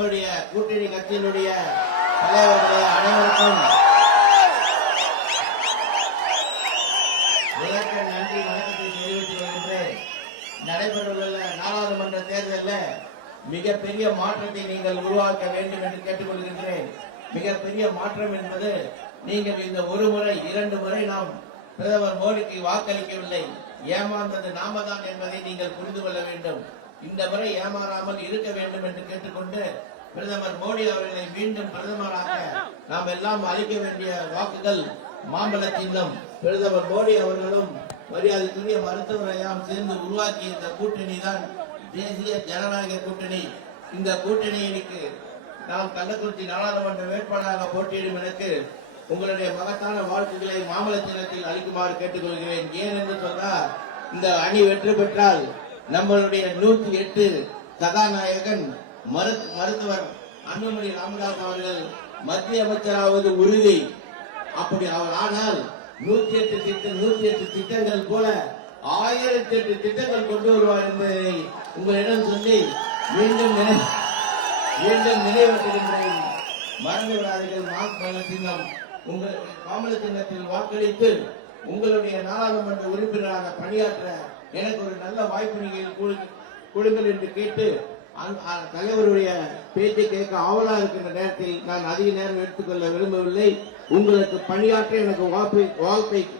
நம்முடைய கூட்டணி கட்சியினுடைய தலைவர்களே அனைவருக்கும் நன்றி வணக்கத்தை தெரிவித்துக் கொள்கின்றேன். நடைபெறவுள்ள நாடாளுமன்ற தேர்தலில் மிகப்பெரிய மாற்றத்தை நீங்கள் உருவாக்க வேண்டும் என்று கேட்டுக்கொள்கின்றேன். மிகப்பெரிய மாற்றம் என்பது நீங்கள் இந்த ஒரு முறை 2 முறை நாம் பிரதமர் மோடிக்கு வாக்களிக்கவில்லை, ஏமாந்தது நாம தான் என்பதை நீங்கள் புரிந்து கொள்ள வேண்டும். இந்த முறை ஏமாறாமல் இருக்க வேண்டும் என்று கேட்டுக்கொண்டு பிரதமர் மோடி அவர்களை மீண்டும் பிரதமராக நாம் எல்லாம் அளிக்க வேண்டிய வாக்குகள் மாம்பழ சின்னம். பிரதமர் மோடி அவர்களும் மரியாதைக்குரிய மருத்துவரையாம் சேர்ந்து உருவாக்கிய இந்த கூட்டணி தான் தேசிய ஜனநாயக கூட்டணி. இந்த கூட்டணிக்கு நாம் கள்ளக்குறிச்சி நாடாளுமன்ற வேட்பாளராக போட்டியிடும் எனக்கு உங்களுடைய மகத்தான வாழ்த்துக்களை மாமல சின்னத்தில் அளிக்குமாறு கேட்டுக்கொள்கிறேன். ஏன் என்று சொன்னால், இந்த அணி வெற்றி பெற்றால் நம்மளுடைய 108 கதாநாயகன் மருத்துவர் அன்புமணி ராமதாஸ் அவர்கள் மத்திய அமைச்சராவது உறுதி. அப்படி அவர் ஆனால் 108 திட்டங்கள் போல 1008 திட்டங்கள் கொண்டு வருவார் என்பதை உங்களிடம் சொல்லி மீண்டும் நினைவூட்டுகின்றேன். மறந்து விடாதீர்கள். மாமல சின்னம் உங்கள் மாமல சின்னத்தில் வாக்களித்து உங்களுடைய நாடாளுமன்ற உறுப்பினராக பணியாற்ற எனக்கு ஒரு நல்ல வாய்ப்பு நீங்கள் கொடுங்கள் என்று கேட்டு தலைவருடைய பேச்சை கேட்க ஆவலா இருக்கின்ற நேரத்தில் நான் அதிக நேரம் எடுத்துக்கொள்ள விரும்பவில்லை. உங்களுக்கு பணியாற்ற எனக்கு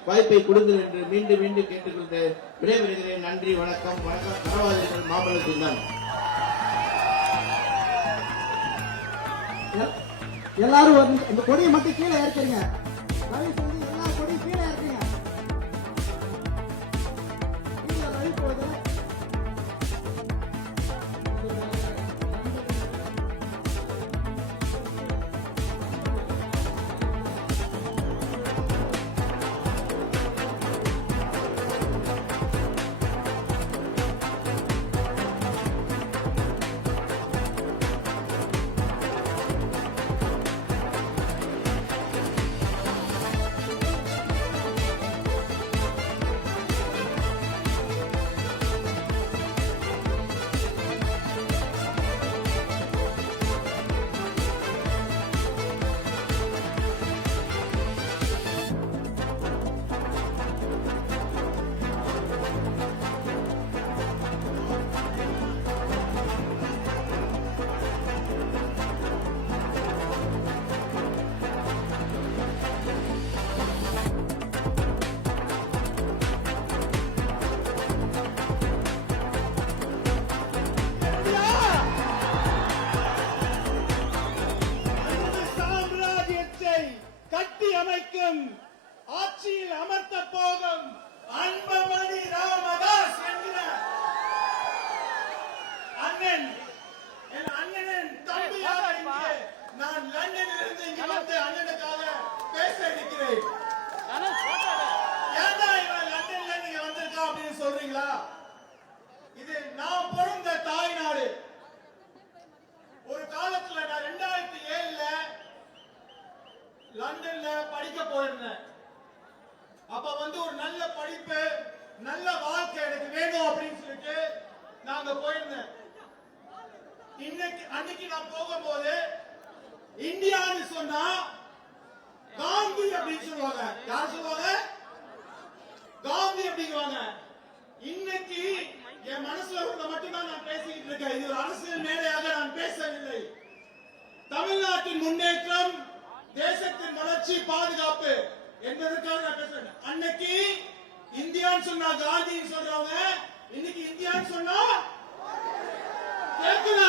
வாய்ப்பை கொடுங்கள் என்று மீண்டும் மீண்டும் கேட்டுக்கொண்டு விடைபெறுகிறேன். நன்றி, வணக்கம். பரவாயில்லை. மாமல சின்னம். எல்லாரும் இந்த கொடியை மட்டும் கீழே ஏற்கிறீங்க. எல்லா கொடியும் கீழே ஏற்கிறீங்க. ஆட்சியில் அமர்த்த போகும் அன்புமணி ராமதாஸ் என்கிற அண்ணன், என் அண்ணனின் தம்பியாக இங்கே நான் லண்டனில் இருந்து இங்கு வந்து அண்ணனுக்காக பேச இருக்கிறேன். ஏன்டா இவன் லண்டன்ல நீங்க வந்திருக்கா அப்படின்னு சொல்றீங்களா? இது நான் பிறந்த தாய்நாடு. ஒரு காலத்துல நான் 2007 லண்டன்ல படிக்க போயிருந்தேன். அப்ப ஒரு நல்ல படிப்பு, நல்ல வாழ்க்கை எனக்கு வேணும் அப்படின்னு சொல்லிட்டு நாங்க போயிருந்தேன். அன்னைக்கு நான் போகும்போது இந்தியான்னு சொன்னா காந்தி அப்படின்னு சொல்லுவாங்க. யார் சொல்லுவாங்க? காந்தி அப்படிங்குவாங்க. இன்னைக்கு என் மனசுல உள்ள மட்டும்தான் நான் பேசிக்கிட்டு இருக்கேன். இது ஒரு அரசியல் மேடையாக நான் பேசவில்லை. தமிழ்நாட்டின் முன்னேற்றம், தேசத்தின் வளர்ச்சி, பாதுகாப்பு என்பதற்காக நான் பேசுறேன். அன்னைக்கு இந்தியான்னு சொன்னா காந்தின்னு சொல்றவங்க இன்னைக்கு இந்தியான்னு சொன்னா கேட்கல.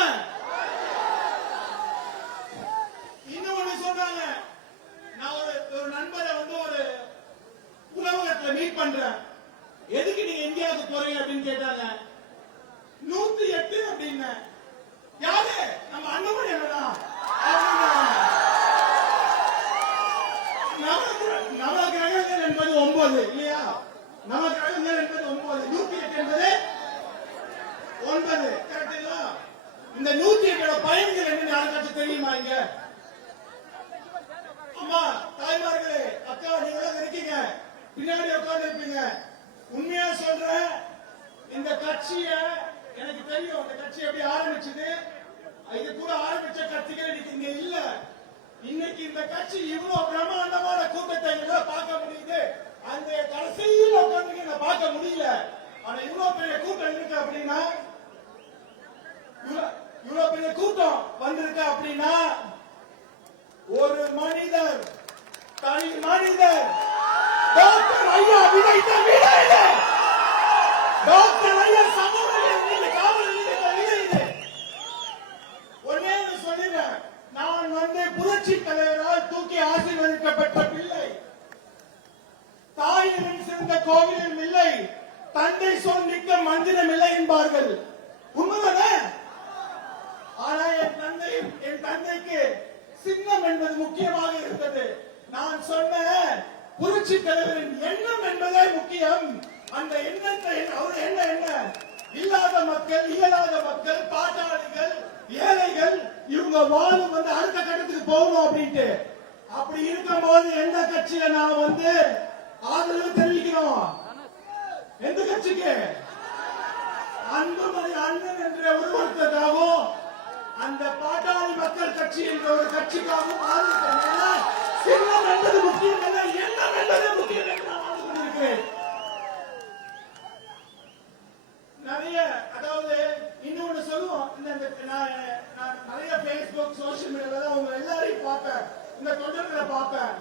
இன்னொன்னு சொன்னாங்க. நான் ஒரு நண்பரை ஒரு உணவகத்துல மீட் பண்றேன். எதுக்கு நீங்க இந்தியாவுக்கு போறீங்க அப்படின்னு கேட்டாங்க. 108 அப்படின்னு. யாரு? நம்ம அன்புமணி என்னடா நவகிரகங்கள் என்பது 9 இல்லையா? நவகிரகங்கள் என்பது 9, 108 என்பது 9. கரெக்டுங்களா? இந்த 108 பயன்கள் என்னன்னு யாருக்காச்சும் தெரியுமா? இங்க அம்மா, தாய்மார்களே, அக்கா, நீங்க இருக்கீங்க, பின்னாடி உட்கார்ந்து இருப்பீங்க. உண்மையா சொல்றேன், இந்த கட்சிய எனக்கு தெரியும். இந்த கட்சி எப்படி ஆரம்பிச்சது, இது கூட ஆரம்பிச்ச கட்சிகள் இன்னைக்கு இங்க இல்ல. இன்னைக்கு இந்த கட்சி இவ்வளவு பிரம்மாண்டமான கூட்டத்தை எல்லாம் பார்க்க முடியுது. அந்த கடைசியில் உட்கார்ந்து பார்க்க முடியல. ஆனா இவ்வளவு பெரிய கூட்டம் இருக்கு அப்படின்னா, இவ்வளவு பெரிய கூட்டம் வந்திருக்கு அப்படின்னா, ஒரு மனிதர், தனி மனிதர் டாக்டர் ஐயா விதைத்த விதை இது. டாக்டர் ஐயா சமூக நீதி காவல் விதைத்த விதை இது. ஒன்னே சொல்லிடுறேன், நான் புரட்சி தலைவரால் தூக்கி ஆசீர்வதிக்கப்பட்ட பிள்ளை. தாயினும் சிறந்த கோவிலும் இல்லை, தந்தை சொல் மிக்க மந்திரம் இல்லை என்பார்கள். உண்மைதானே? ஆனா என் தந்தைக்கு சின்னம் என்பது முக்கியமாக இருந்தது. நான் சொன்ன புரட்சி தலைவரின் எண்ணம் என்பதே முக்கியம். அந்த எண்ணத்தை அவர் என்ன இல்லாத மக்கள், இயலாத மக்கள், பாட்டாளிகள், ஏழைகள் இவங்க வாழும் அடுத்த கட்டத்துக்கு போகணும் அப்படின்ட்டு. அப்படி இருக்கும் போது எந்த கட்சியில நான் ஆதரவு தெரிவிக்கிறோம்? எந்த கட்சிக்கு? அன்புமணி அண்ணன் என்ற ஒருவருக்காகவும் அந்த பாட்டாளி மக்கள் கட்சி என்ற ஒரு கட்சிக்காகவும் ஆதரிக்கிறேன். சின்னம் என்பது முக்கியம் அல்ல, எண்ணம் என்பது முக்கியம் என்று நான் ஆண்டு கொண்டிருக்கிறேன். நிறைய அதாவது இன்னொன்னு சொல்லுவோம், நான் நிறைய பேஸ்புக் சோசியல் மீடியால அவங்க எல்லாரையும் பார்ப்பேன், இந்த தொண்டர்களை பார்ப்பேன்.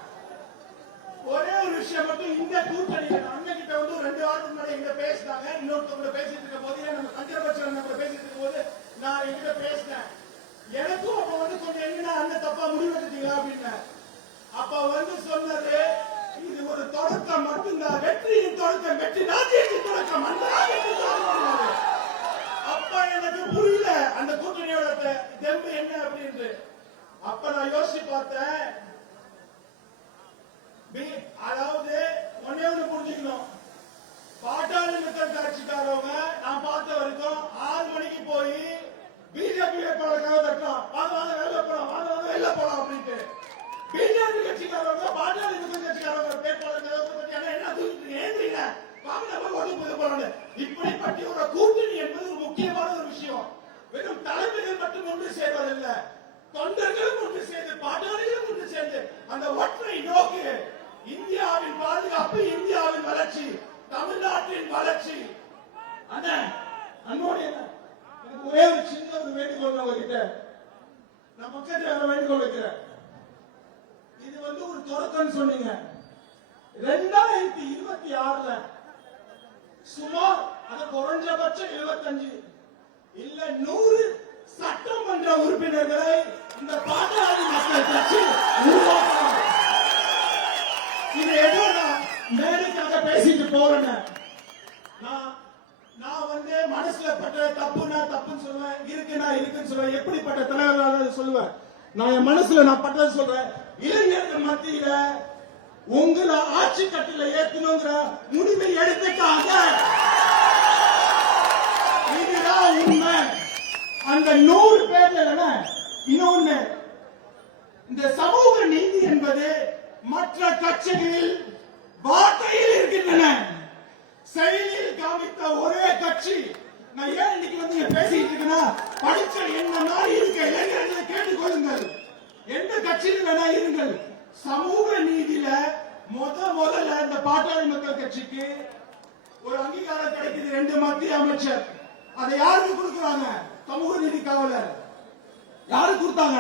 ஒரே ஒரு விஷயம் மட்டும், இந்த கூட்டணி அண்ணகிட்ட 2 வாரத்துக்கு முன்னாடி எங்க பேசினாங்க, இன்னொருத்தவங்க பேசிட்டு இருக்க போது, நம்ம கஞ்சபட்சம் நம்ம பேசிட்டு இருக்கும் போது நான் எங்கிட்ட பேசினேன். எனக்கும் அப்ப கொஞ்சம் என்னன்னா அண்ணன் தப்பா முடிவெடுத்தீங்களா அப்படின்னு. அப்ப சொன்னது, இது ஒரு தொடக்கம் மட்டும்தான், வெற்றியின் தொடக்கம், வெற்றி ராஜ்யத்தின் தொடக்கம். அப்ப எனக்கு புரியல அந்த கூட்டணியோட தெம்பு என்ன அப்படின்னு. அப்ப நான் யோசிச்சு பார்த்தேன், அதாவது ஒன்னே ஒண்ணு புரிஞ்சுக்கணும், பாட்டாளி மக்கள் கட்சிக்காரவங்க நான் பார்த்த வரைக்கும் 6 மணிக்கு போய் பிஜேபி வேட்பாளருக்காக தட்டலாம், வாங்க வாங்க வெளில போலாம், வாங்க வாங்க வெளில போலாம் அப்படின்ட்டு. பிஜேபி கட்சிக்காரவங்க பாட்டாளி மக்கள் கட்சிக்காரவங்க வேட்பாளருக்காக என்ன ஏந்திரீங்க, வாங்க நம்ம ஓட்டு போறாங்க. இப்படிப்பட்ட ஒரு கூட்டணி என்பது ஒரு முக்கியமான ஒரு விஷயம். வெறும் தலைமைகள் மட்டும் ஒன்று சேர்வதில்ல, தொண்டர்களும் ஒன்று சேர்ந்து, பாட்டாளிகளும் ஒன்று சேர்ந்து அந்த ஒற்றை நோக்கு இந்தியாவின் பாதுகாப்பு, இந்தியாவின் வளர்ச்சி, தமிழ்நாட்டின் வளர்ச்சி. அண்ணோடு ஒரே ஒரு சின்ன ஒரு வேண்டுகோள் உங்ககிட்ட, நான் மக்கள் வேண்டுகோள் வைக்கிறேன். இது ஒரு தொடக்கம் சொன்னீங்க. 2026 சுமார் அது குறைஞ்சபட்சம் 75 இல்ல 100 சட்டமன்ற உறுப்பினர்களை இந்த பாட்டாளி மக்கள் கட்சி உருவாக்கலாம். இது ஏதோ நான் மேடைக்காக பேசிட்டு போறேன். நான் மனசுல பட்ட தப்புன்னா தப்புன்னு சொல்லுவேன், இருக்குன்னா இருக்குன்னு சொல்லுவேன். எப்படிப்பட்ட தலைவராக சொல்லுவேன், நான் என் மனசுல நான் பட்டது சொல்றேன். இளைஞர்கள் மத்தியில உங்களை ஆட்சி கட்டில ஏத்தணுங்கிற முடிவை எடுத்துக்காக, இதுதான் உண்மை. அந்த 100 பேர்ல இன்னொன்னு, இந்த சமூக நீதி என்பது மற்ற கட்சிகளில் வார்த்தையில் இருக்கின்றன, செயலில் காமித்த ஒரே கட்சி. நான் ஏன் இன்னைக்கு பேசிட்டு இருக்கேன்னா, படிச்ச என்ன மாதிரி இருக்க இளைஞர்களை கேட்டுக்கொள்ளுங்கள், எந்த கட்சியில் வேணா இருங்கள். சமூக நீதியில முதல்ல இந்த பாட்டாளி மக்கள் கட்சிக்கு ஒரு அங்கீகாரம் கிடைக்குது. 2 மத்திய அமைச்சர். அதை யாருக்கு கொடுக்கிறாங்க? சமூக நீதி காவலர். யாரு கொடுத்தாங்க?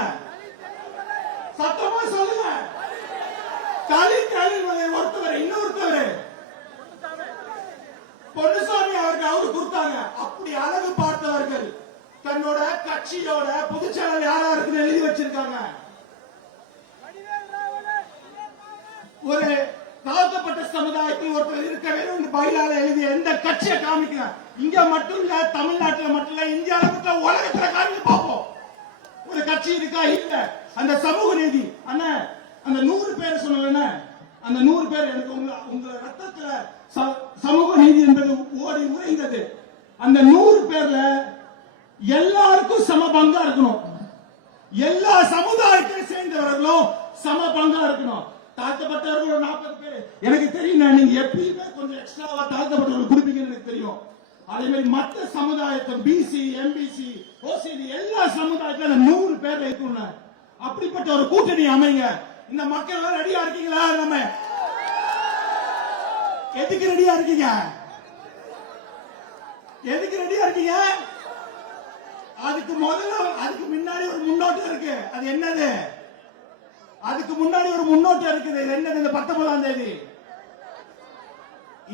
சத்தமா சொல்லுங்க. தலித் ஒருத்தவர், இன்னொருத்தவர் பொன்னுசாமி அவரு கொடுத்தாங்க. அப்படி அழகு பார்த்தவர்கள் தன்னோட கட்சியோட பொதுச்செயலாளர் யாரா இருக்குன்னு எழுதி வச்சிருக்காங்க. ஒரு தாழ்த்தப்பட்ட சமுதாயத்தில் ஒருத்தர் இருக்க வேணும் பயிலால எழுதிய எந்த கட்சியை காமிக்க. இங்க மட்டும் இல்ல, தமிழ்நாட்டில் மட்டும் இல்ல, இந்தியாவில உலகத்துல காமிக்க பார்ப்போம். ஒரு கட்சி இருக்கா? இல்ல. அந்த சமூக நீதி அண்ணா, அந்த 100 பேர் சொன்ன, அந்த 100 பேர் எனக்கு உங்க ரத்தத்துல சமூக நீதி என்பது ஓடி உறைந்தது. அந்த 100 பேர்ல எல்லாருக்கும் சம பங்கா இருக்கணும். எல்லா சமுதாயத்தை சேர்ந்தவர்களும் சம பங்கா இருக்கணும். தாழ்த்தப்பட்டவர்கள் 40 பேர் எனக்கு தெரியும். நீங்க எப்பயுமே கொஞ்சம் எக்ஸ்ட்ராவா தாழ்த்தப்பட்டவர்கள் கொடுப்பீங்கன்னு எனக்கு தெரியும். அதே மாதிரி மற்ற சமுதாயத்தை பிசி எம்பிசி ஓசிடி எல்லா சமுதாயத்துல 100 பேர் இருக்கணும். அப்படிப்பட்ட ஒரு கூட்டணி அமைங்க. இந்த மக்கள் எல்லாம் ரெடியா இருக்கீங்களா? நம்ம எதுக்கு ரெடியா இருக்கீங்க? எதுக்கு ரெடியா இருக்கீங்க? அதுக்கு முன்னாடி ஒரு முன்னோட்டம் இருக்கு. அது என்னது? அதுக்கு முன்னாடி ஒரு முன்னோட்டம் இருக்குது. இது என்னது? இந்த 19ஆம் தேதி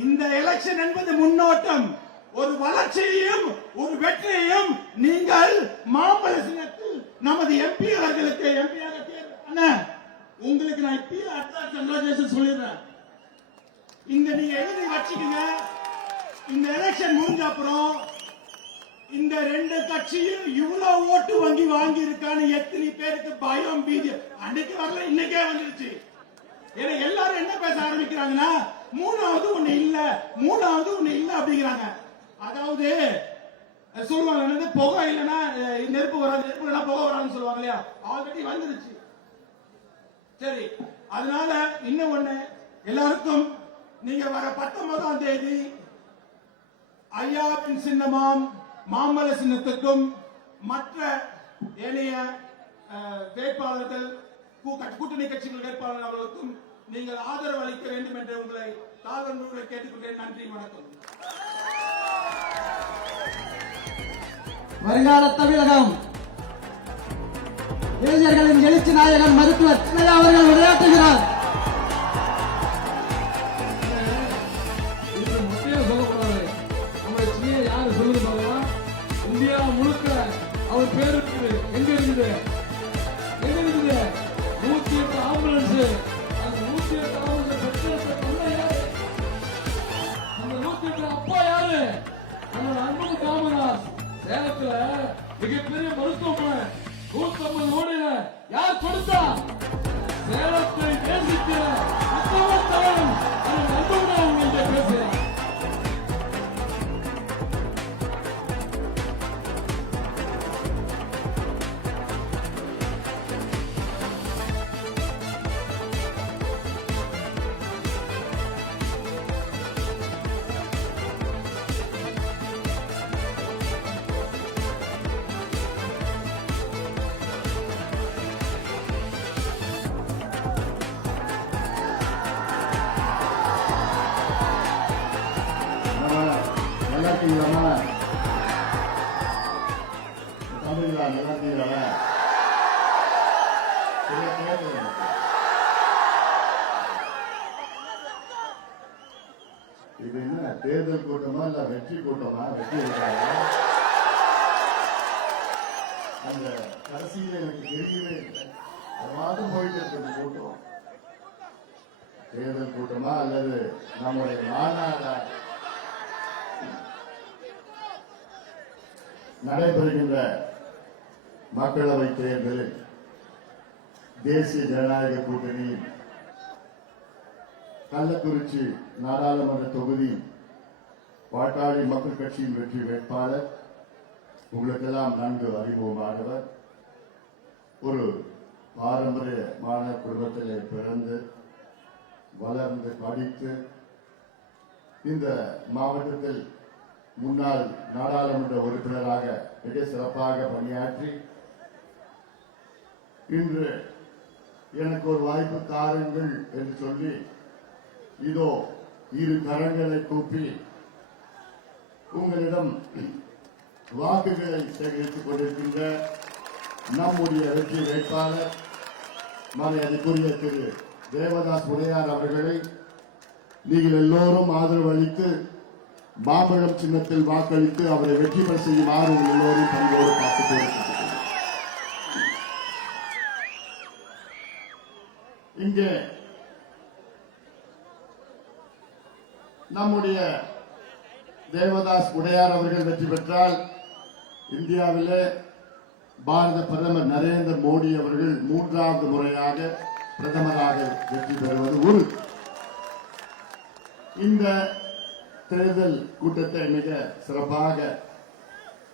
இந்த எலெக்ஷன் என்பது முன்னோட்டம். ஒரு வளர்ச்சியையும் ஒரு வெற்றியையும் நீங்கள் மாம்பழ சின்னத்தில் நமது எம்பி அவர்களுக்கு உங்களுக்கு நான் இப்பயே அட்வான்ஸ் கங்க்ராச்சுலேஷன் சொல்லிடுறேன். இந்த நீங்க எழுதி வச்சுக்கீங்க. இந்த எலெக்ஷன் முடிஞ்ச அப்புறம் இந்த 2 கட்சியும் இவ்வளவு ஓட்டு வாங்கி இருக்கான்னு எத்தனை பேருக்கு பயம் பீதி அன்னைக்கு வரல, இன்னைக்கே வந்துருச்சு. ஏன்னா எல்லாரும் என்ன பேச ஆரம்பிக்கிறாங்கன்னா மூணாவது ஒண்ணு இல்ல அப்படிங்கிறாங்க. அதாவது சொல்லுவாங்க என்னது, புகை இல்லைன்னா நெருப்பு வராது, நெருப்பு இல்லைன்னா புகை வராதுன்னு சொல்லுவாங்க இல்லையா? ஆல்ரெடி வந்துருச்சு. சரி, அதனால இன்னும் ஒண்ணு, எல்லாருக்கும் நீங்க வர 19ஆம் தேதி ஐயாவின் சின்னமாம் மாம்பழ சின்னத்துக்கும் மற்ற ஏனைய வேட்பாளர்கள் கூட்டணி கட்சிகள் வேட்பாளர்கள் அவர்களுக்கும் நீங்கள் ஆதரவு அளிக்க வேண்டும் என்று உங்களை தாழ்வுகளை கேட்டுக்கொண்டேன். நன்றி, வணக்கம். வருங்கால தமிழகம் இளைஞர்களின் எழுச்சி நாயகன் மருத்துவர் சின்னையா அவர்கள் உரையாற்றுகிறார். சொல்லக்கூடாது. நம்ம சின்னையா யாரு சொல்லுது பாருங்களா? இந்தியா முழுக்க அவர் பேர் இருக்குது. எங்க இருக்குது? 108 ஆம்புலன்ஸ். அந்த 108 ஆம்புலன்ஸ் பெற்றெடுத்த தந்தை யாரு? அந்த 108 அப்பா யாரு? அந்த அன்பு காமராஜ். சேலத்துல மிகப்பெரிய மருத்துவமனை 150 கோடியில யார் கொடுத்தா? சேலத்தை நேசிக்கிற உத்தம தலைவன் அந்த நண்பர்கள் அவங்க பேசுகிறார். நல்லா இருக்கீங்களா? தமிழா நல்லா இருக்கீங்களா? இது என்ன தேர்தல் கூட்டமா இல்ல வெற்றி கூட்டமா? வெற்றி இருக்காங்க. அந்த கடைசியில் எனக்கு தெரியவே இல்லை. அது மாதிரி போயிட்டு இருக்கிறது கூட்டம். தேர்தல் கூட்டமா அல்லது நம்முடைய மாநாடா? நடைபெறுகின்ற மக்களவை தேர்தலில் தேசிய ஜனநாயக கூட்டணி கள்ளக்குறிச்சி நாடாளுமன்ற தொகுதி பாட்டாளி மக்கள் கட்சியின் வெற்றி வேட்பாளர் உங்களுக்கெல்லாம் நன்கு அறிமுகமானவர். ஒரு பாரம்பரியமான குடும்பத்திலே பிறந்து வளர்ந்து படித்து இந்த மாவட்டத்தில் முன்னாள் நாடாளுமன்ற உறுப்பினராக மிக சிறப்பாக பணியாற்றி இன்று எனக்கு ஒரு வாய்ப்பு தாருங்கள் என்று சொல்லி இதோ 2 கரங்களை கூப்பி உங்களிடம் வாக்குகளை சேகரித்துக் கொண்டிருக்கின்ற நம்முடைய வெற்றி வேட்பாளர் மரியாதைக்குரிய திரு தேவதாஸ் உடையார் அவர்களை நீங்கள் எல்லோரும் ஆதரவு அளித்து மாம்பழம் சின்னத்தில் வாக்களித்து அவரை வெற்றி பெற செய்யுமாறு உங்கள் எல்லோரும் பணியோடு பார்த்து இங்கே நம்முடைய தேவதாஸ் உடையார் அவர்கள் வெற்றி பெற்றால் இந்தியாவிலே பாரத பிரதமர் நரேந்திர மோடி அவர்கள் 3வது முறையாக பிரதமராக வெற்றி பெறுவது உறுதி. இந்த தேர்தல் கூட்டத்தை மிக சிறப்பாக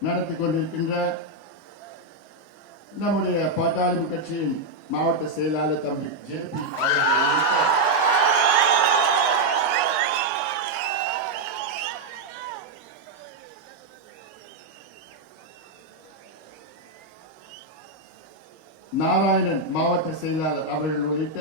நடத்தி கொண்டிருக்கின்ற நம்முடைய பாட்டாளி கட்சியின் மாவட்ட செயலாளர் தம்பி ஜேபி அவர்கள் நாராயணன் மாவட்ட செயலாளர் அவர்கள் உள்ளிட்ட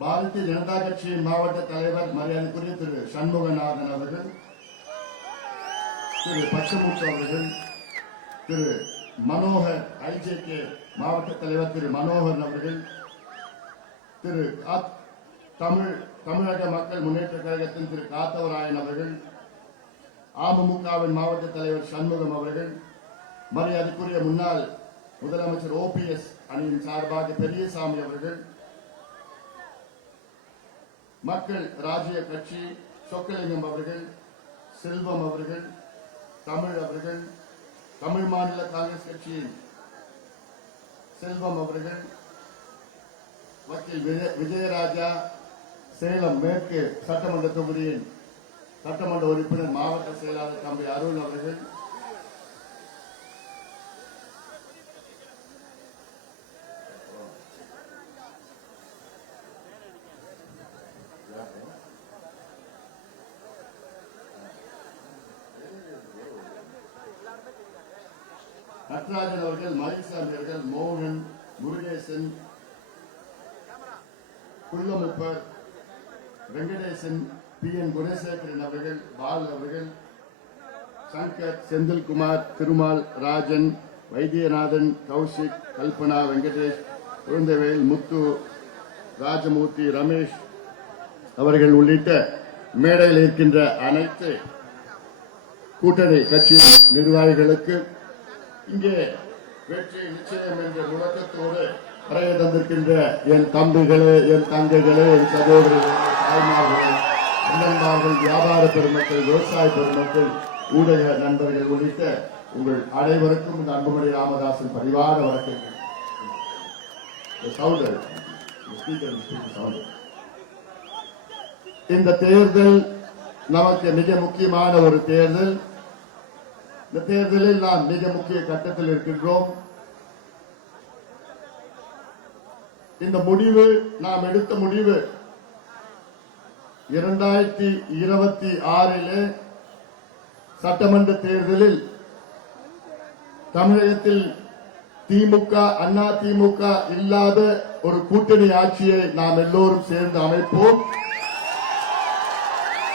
பாரதிய ஜனதா கட்சியின் மாவட்ட தலைவர் மரியாதைக்குரிய திரு சண்முகநாதன் அவர்கள், திரு பச்சமுத்து அவர்கள், திரு மனோகர், ஐஜேகே மாவட்ட தலைவர் திரு மனோகர் அவர்கள், திரு தமிழக மக்கள் முன்னேற்ற கழகத்தின் திரு காத்தவராயன் அவர்கள், அமமுகவின் மாவட்ட தலைவர் சண்முகம் அவர்கள், மரியாதைக்குரிய முன்னாள் முதலமைச்சர் OPS அணியின் சார்பாக பெரியசாமி அவர்கள், மக்கள் ராஜ்ய கட்சி சொக்கலிங்கம் அவர்கள், செல்வம் அவர்கள், தமிழ் அவர்கள், தமிழ் மாநில காங்கிரஸ் கட்சியின் செல்வம் அவர்கள், வக்கீல் விஜயராஜா, சேலம் மேற்கு சட்டமன்ற தொகுதியின் சட்டமன்ற உறுப்பினர் மாவட்ட செயலாளர் தம்பி அருண் அவர்கள், நடராஜன் அவர்கள், மயில்சாமி அவர்கள், மோகன், முருகேசன், குள்ளமுப்பர், வெங்கடேசன், PN குணசேகரன் அவர்கள், பால் அவர்கள், சங்கர், செந்தில்குமார், திருமால், ராஜன், வைத்தியநாதன், கௌஷிக், கல்பனா, வெங்கடேஷ், குழந்தைவேல், முத்து, ராஜமூர்த்தி, ரமேஷ் அவர்கள் உள்ளிட்ட மேடையில் இருக்கின்ற அனைத்து கூட்டணி கட்சி நிர்வாகிகளுக்கு இங்கே வெற்றி நிச்சயம் என்ற முழக்கத்தோடு வரைய தந்திருக்கின்ற என் தம்பிகளே, என் தங்கைகளே, என் சகோதரர்களே, தாய்மார்களே, அண்ணன்மார்கள், வியாபார பெருமக்கள், விவசாய பெருமக்கள், ஊடக நண்பர்கள் உள்ளிட்ட உங்கள் அனைவருக்கும் இந்த அன்புமணி ராமதாசன் பரிவார வணக்கங்கள். இந்த தேர்தல் நமக்கு மிக முக்கியமான ஒரு தேர்தல். இந்த தேர்தலில் நாம் மிக முக்கிய கட்டத்தில் இருக்கின்றோம். இந்த முடிவு, நாம் எடுத்த முடிவு 2026 சட்டமன்ற தேர்தலில் தமிழகத்தில் திமுக, அண்ணா திமுக இல்லாத ஒரு கூட்டணி ஆட்சியை நாம் எல்லோரும் சேர்ந்து அமைப்போம்.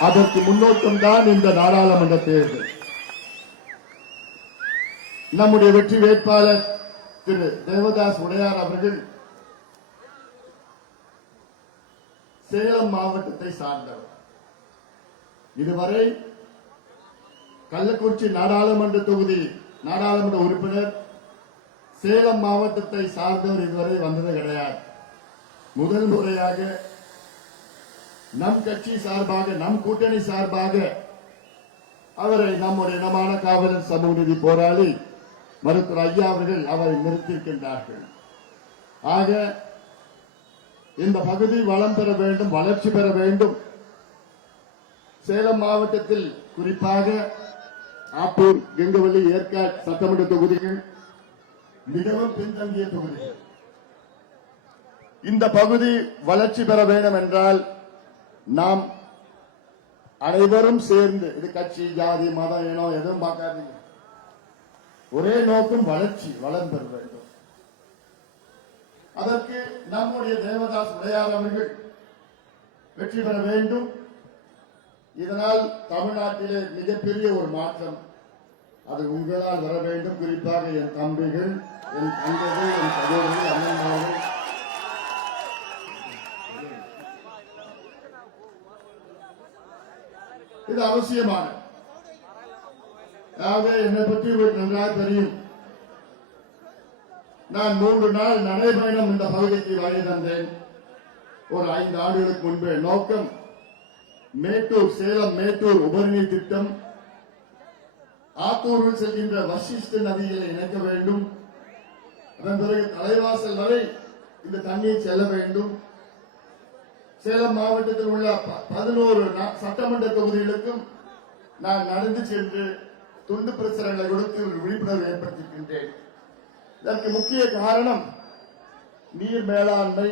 அதற்கு முன்னோட்டம் தான் இந்த நாடாளுமன்ற தேர்தல். நம்முடைய வெற்றி வேட்பாளர் திரு தேவதாஸ் உடையார் அவர்கள் சேலம் மாவட்டத்தை சார்ந்தவர். இதுவரை கள்ளக்குறிச்சி நாடாளுமன்ற தொகுதி நாடாளுமன்ற உறுப்பினர் சேலம் மாவட்டத்தை சார்ந்தவர் இதுவரை வந்தது கிடையாது. முதல் முறையாக நம் கட்சி சார்பாக, நம் கூட்டணி சார்பாக அவரை நம்முடைய இனமான காவலர் சமூக நீதி போராளி மருத்துவர் ஐயா அவர்கள் அவரை நிறுத்தியிருக்கின்றார்கள். ஆக இந்த பகுதி வளம் பெற வேண்டும், வளர்ச்சி பெற வேண்டும். சேலம் மாவட்டத்தில் குறிப்பாக ஆத்தூர், கெங்கவல்லி, ஏற்காடு சட்டமன்ற தொகுதிகள் மிகவும் பின்தங்கிய தொகுதிகள். இந்த பகுதி வளர்ச்சி பெற வேண்டும் என்றால் நாம் அனைவரும் சேர்ந்து, இது கட்சி, ஜாதி, மதம், இனம் எதுவும் பார்க்காதீங்க, ஒரே நோக்கம் வளர்ச்சி, வளம் பெற வேண்டும். அதற்கு நம்முடைய தேவதாஸ் உடையார் அவர்கள் வெற்றி பெற வேண்டும். இதனால் தமிழ்நாட்டிலே மிகப்பெரிய ஒரு மாற்றம் அது உங்களால் வர வேண்டும். குறிப்பாக என் தம்பிகள், என் தங்கைகள், என் சகோதரர்கள், அண்ணன்மார்கள், இது அவசியமானது. அதாவது என்னை பற்றி உங்களுக்கு நன்றாக தெரியும். நான் 3 நாள் நடைபயணம் இந்த பகுதிக்கு வழி தந்தேன். ஒரு 5 ஆண்டுகளுக்கு முன்பு நோக்கம் மேட்டூர், சேலம் மேட்டூர் உபரிநீர் திட்டம், ஆத்தூரில் செல்கின்ற வசிஷ்ட நதிகளை இணைக்க வேண்டும். அதன் பிறகு தலைவாசல் வரை இந்த தண்ணீர் செல்ல வேண்டும். சேலம் மாவட்டத்தில் உள்ள 11 சட்டமன்ற தொகுதிகளுக்கும் நான் நடந்து சென்று துண்டு பிரசுரங்களை கொடுத்து விழிப்புணர்வு ஏற்படுத்தியிருக்கின்றேன். இதற்கு முக்கிய காரணம் நீர் மேலாண்மை,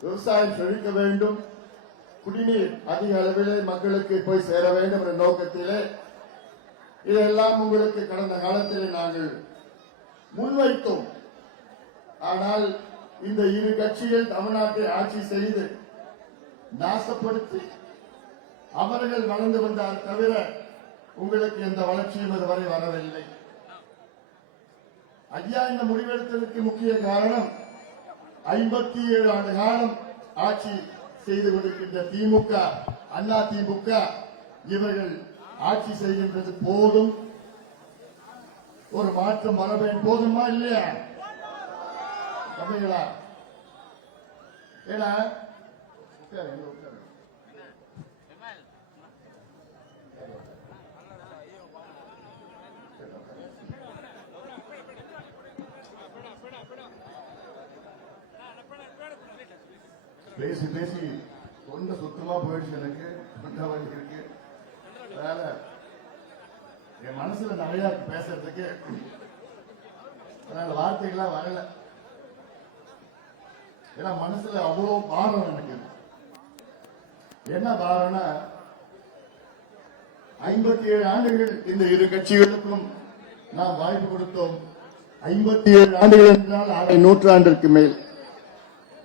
விவசாயம் செழிக்க வேண்டும், குடிநீர் அதிக அளவிலே மக்களுக்கு போய் சேர வேண்டும் என்ற நோக்கத்திலே இதெல்லாம் உங்களுக்கு கடந்த காலத்திலே நாங்கள் முன்வைத்தோம். ஆனால் இந்த இரு கட்சிகள் தமிழ்நாட்டை ஆட்சி செய்து நாசப்படுத்தி அவர்கள் வளர்ந்து வந்தார் தவிர உங்களுக்கு எந்த வளர்ச்சியும் இதுவரை வரவில்லை. ஐயா இந்த முடிவெடுத்ததற்கு முக்கிய காரணம் 57 ஆண்டு காலம் ஆட்சி செய்து கொண்டிருக்கின்ற திமுக, அண்ணா திமுக இவர்கள் ஆட்சி செய்கின்றது போதும், ஒரு மாற்றம் வர வேண்டும். போதுமா இல்லையா தமிழா? ஏன்னா பேசி பேசி தொண்டை சுத்தமா போயிடுச்சு, எனக்கு தொண்டை வலி இருக்கு. அதனால என் மனசுல நிறைய பேசுறதுக்கு அதனால வார்த்தைகள்லாம் வரல. ஏன்னா மனசுல அவ்வளவு பாரம் எனக்கு. என்ன பாரம்னா 57 ஆண்டுகள் இந்த இரு கட்சிகளுக்கும் நாம் வாய்ப்பு கொடுத்தோம். 57 ஆண்டுகள் என்றால் அரை நூற்றாண்டிற்கு மேல்.